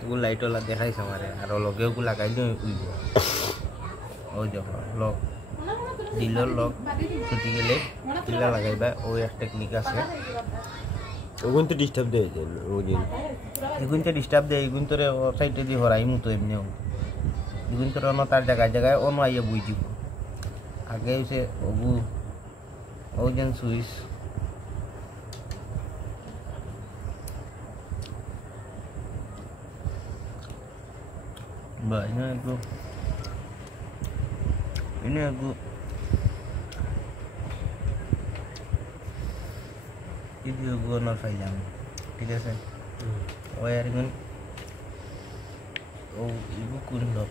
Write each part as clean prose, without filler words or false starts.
এগুলো light OLA দেখাইছে আমারে আর লগে ওগুলো লাগাই দিয়ে উইব ওই দেখো লক দিলর লক ছুটি গেলে দিলা লাগাইবা ওই এক টেকনিক আছে ওগুন তো ডিস্টার্ব দেয় যেন ওদিন এগুন তো ডিস্টার্ব দেয় এগুন তোরে সাইডে দিয়ে হরাই মতো এমনিও এগুন তোর অন্য তার জায়গায় জায়গায় অন্য আইয়া বুঝ দিব আগে হচ্ছে ওগু ওই যেন সুইচ বা ini aku video gua nol file ঠিক আছে ওয়ারিং ও ইবু কোন লক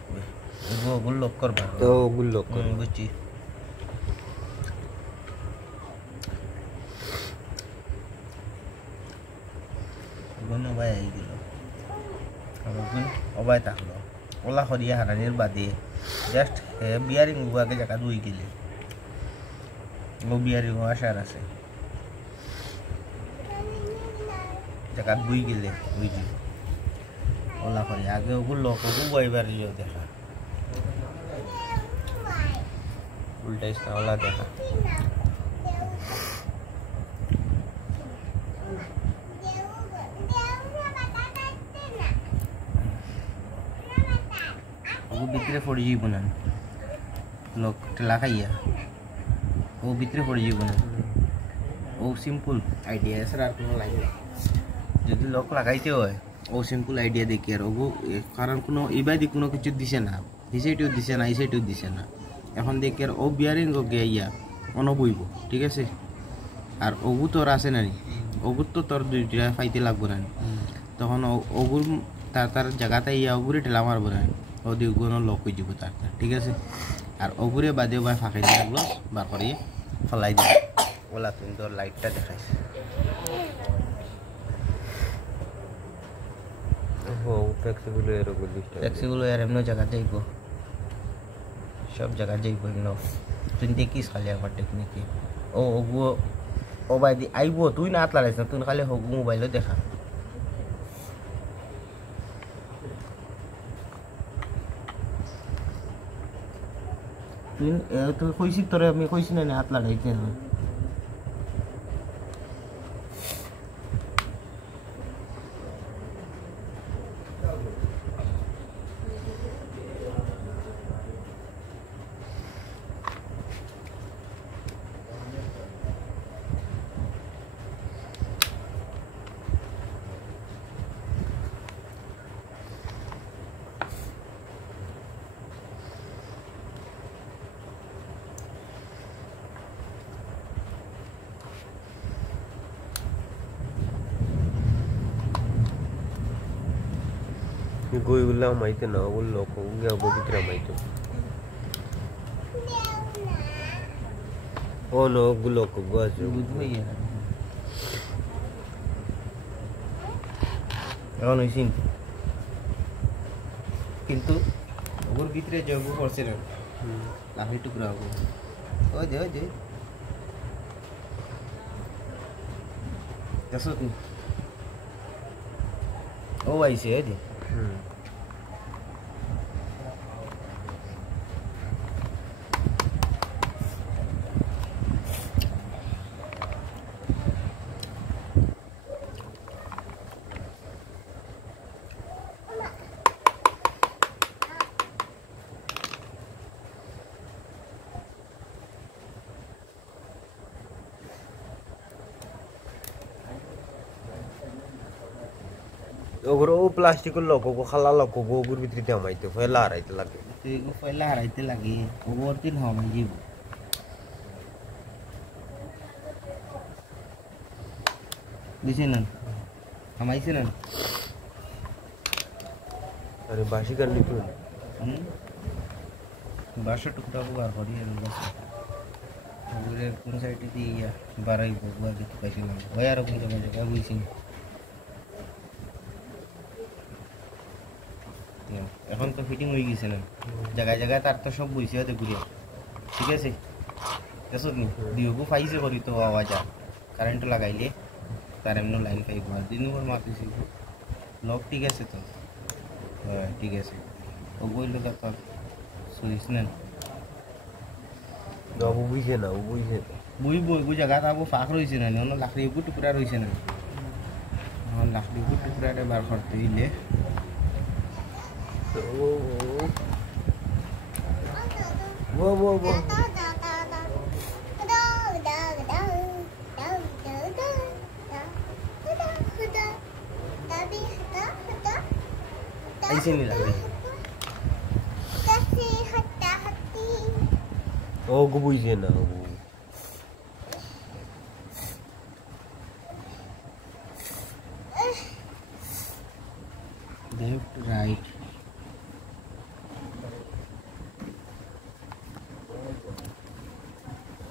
ইবু গুল লক করবা তো গুল লক কর বুঝছি গনো ভাই আই গেল আর গুন অবাই থাকলো ওলা হরিয়া হারানির বাদে জাস্ট বিয়ারিং আগে জায়গা দুই গেলে ও বিয়ারিং আসার আছে জায়গা দুই গেলে বুঝি ওলা হরি আগে ওগুলো এবার দেখা উল্টাইস না ওলা দেখা ভিতরে পড়ে যাইব না লোক লাগাইয়া ও ভিতরে পড়ে যাইব না ও সিম্পল আইডিয়া এছাড়া আর কোনো লাগে না যদি লোক লাগাইতে হয় ও সিম্পল আইডিয়া দেখি আর ওগু কারণ কোনো এবারে কোনো কিছু দিছে না এই সাইডেও দিছে না এই সাইডেও দিছে না এখন দেখি আর ও বিয়ারিং ও গিয়া অনবইব ঠিক আছে আর ওগু তোর আছে না ওগুর তো তোর দুইটা পাইতে লাগবো না তখন ওগুর তার জায়গাতে ইয়া ওগুরে ঠেলা মারবো না ও দিয়ে কোনো লক হয়ে যাব তার ঠিক আছে আর ওগুরে বাদে ভাই ফাঁকাই দিয়ে লাগলো বার করে ফলাই দিই ওলা তুমি তোর লাইটটা দেখাইছে ও ফ্লেক্সিবল এরকম ডিস্টার্ব ফ্লেক্সিবল এর এমন জায়গা যাইব সব জায়গা যাইব এমন তুই দেখিস খালি আমার টেকনিকে ও ওগু ও ভাই দি আইব তুই না হাত লাগাইছ না তুই খালি হোক মোবাইলে দেখা তুই কইছি তোরে আমি কইছি না হাত লাগাইতে না গোইগুলা মাইতে না ওগুলো লোক গিয়া ভিতরে মাইতো ও নো ওগুলো গাছ বুঝবই এখন হইছিন কিন্তু ওর ভিতরে জব করছে না লাফি টুকরা হবো ওই যে দেখো তুই ও আইছে এই যে ওগুলো প্লাস্টিকের লোক খালা লোক ওগুর ভিতরে দেমাইতো ফেলা হারাইতে লাগে তুই ফেলা হারাইতে লাগে ওর দিন হবে জীব দিছে না আমাইছে না আরে বাসি কার নিতো বাসা টুকরা বার করি ওগুলো কোন সাইডে দিয়ে বাড়াই বগুয়া দেখতে পাইছিলাম ওই আর কোন জায়গায় বুঝছি এখন তো ফিটিং হয়ে গেছে না জায়গায় জায়গায় তার তো সব বইছে হতে ঘুরে ঠিক আছে দেখো নি দিওগু ফাইছে করি তো আওয়াজ কারেন্ট লাগাইলে তার এমন লাইন পাইব আর 2 নম্বর মারতেছি লক ঠিক আছে তো ঠিক আছে ও বইল তো সুইস নেন বাবু বুঝে না ও বুঝে বুই জায়গা আবু ফাঁক রয়েছে না অন্য লাকড়ি উপর টুকরা রয়েছে না লাকড়ি উপর টুকরাটা বার করতে দিলে ও ऐसे नहीं लग रही ও গো বুঝে না लेफ्ट राइट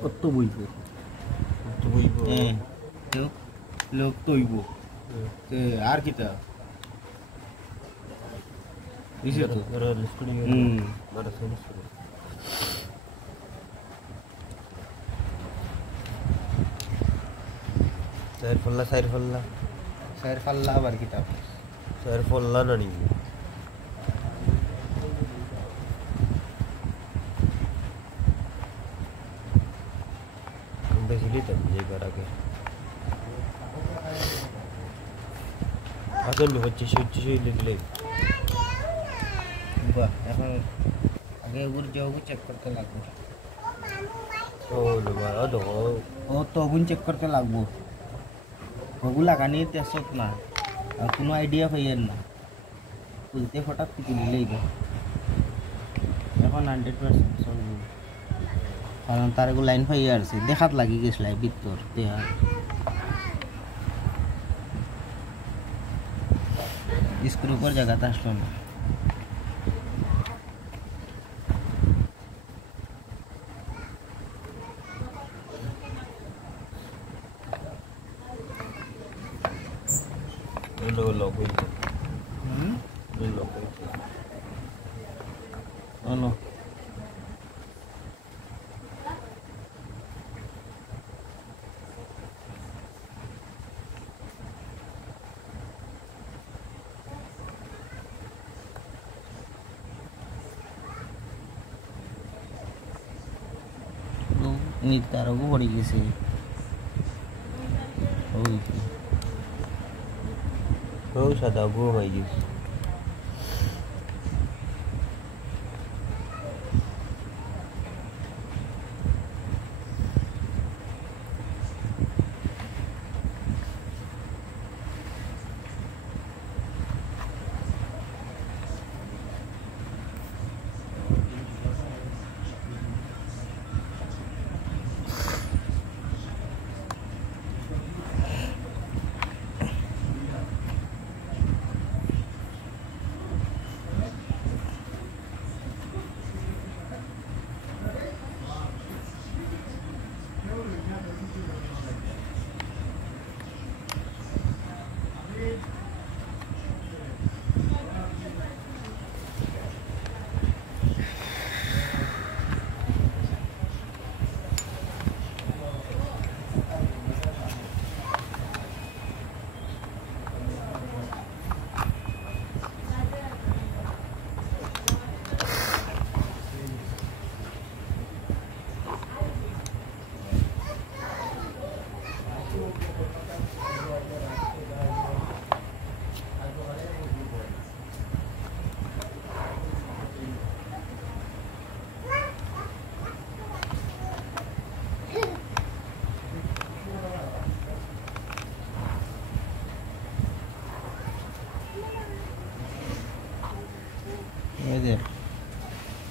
কত বইবো তো বুঝবো লোক লোক তৈব আর কিতা দিছে তো রোল স্টুডিও বড় সুন্দর সাইর ফল্লা আবার কিতা সাইর ফল্লা না নি বেশি তো যে করাকে আসল হচ্ছে শুই দিলে বাহ এখন আগে উপর যাও চেক করতে লাগবে ও বাবা তো ও তো গুণ চেক করতে লাগবো ওগুলো লাগানি তেসত না আর কোনো আইডিয়া পাইয়েন না তুলতে হঠাৎ তুললেই এখন 100% চলব কারণ তার এগুলো লাইন পাইয়ে আসছে দেখাত লাগি গেছিল ভিতর দেহা স্ক্রু উপর জায়গাতে আসলো না lock oh no ini taruh gue body gisi oh sada gue mai gis Ini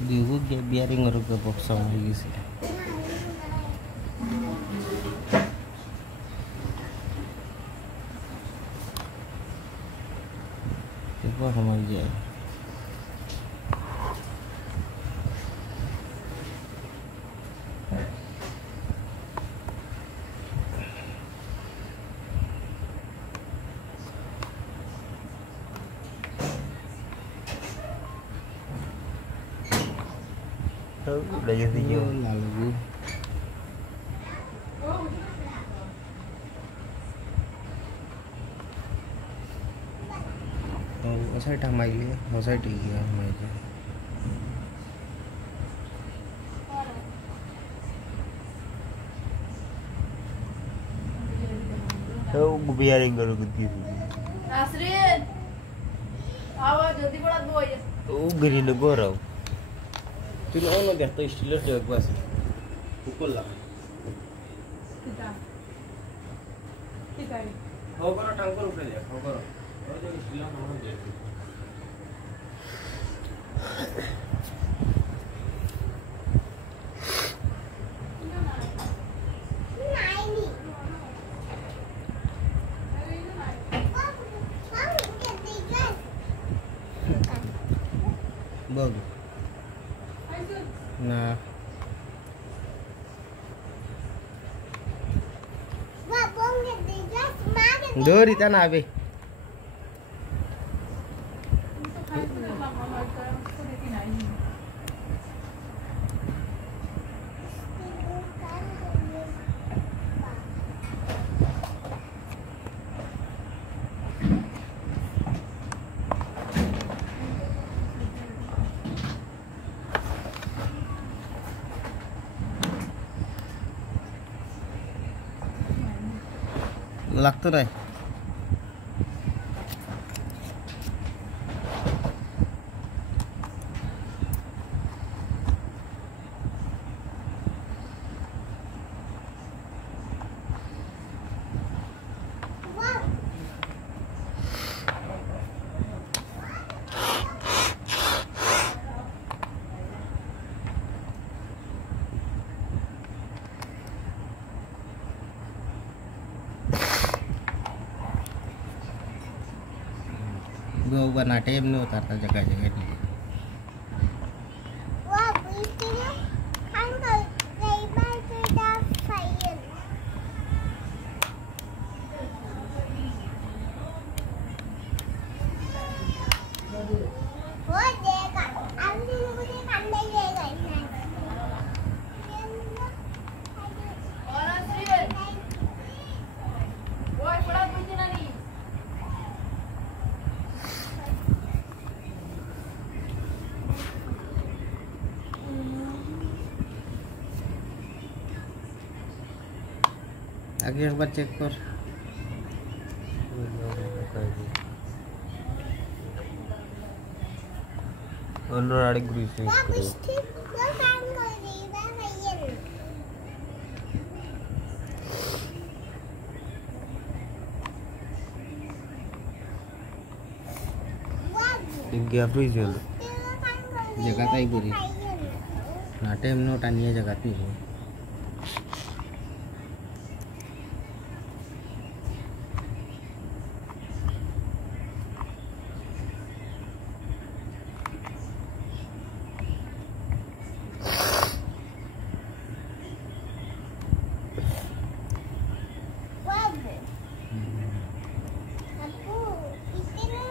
dia gue biarin ngeruk ke box sama gitu sih itu apa aja udah jadi lalu ও সাইডটা মাইলে ও সাইডে গিয়ে মাইলে तो बियरिंग करो कितनी नासरीन आवाज जल्दी बड़ा दो ये ओ ग्रीन को रहा তুই অন্য দেখ তো স্টিলের জগ আছে উপর লাগা कितना कितना हो करो टांगर উপরে দেখ हो करो ওই যে স্টিলের সামনে দেখ बघ ना दोरी त्या नावे लागतो रे gue warna tem nu tata jaga-jaga ini Wah, bisinya kan lebar sudah fire. Oh, deka. Aku nunggu kandai deka ini. और नासरीन वो बड़ा बुझे ना नहीं आगे एक बार चेक कर अन्नर आड़े ग्रीस नहीं Wah, करो bisti gua kan mau lebar fire. Wah, इनके आप ही चलो bistinya kan mau jaga tai guri fire. ना tem nu tania jaga tu Wah, aku bistinya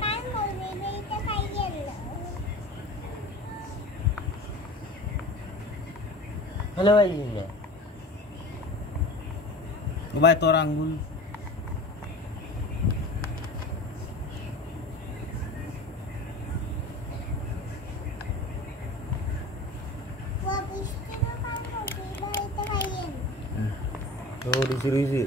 kan mau lebar fire. Hello भाई ने भाई तोर Angul Wah, bistinya kan mau lebar fire. तो रिसी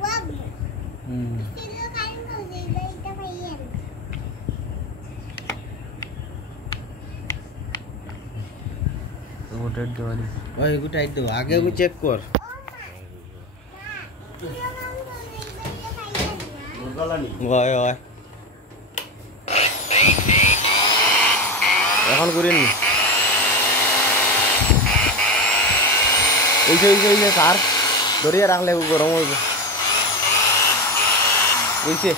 Wah, bistinya kan mau lebar fire. वो dead वाली ওই গুটা আইতো আগে গু চেক কর Bistinya kan mau lebar fire. मुर्गा नी ওই ওই এখন করিনি এই যে স্যার ধরিয়ে রাখলে গরম হইব বুঝছে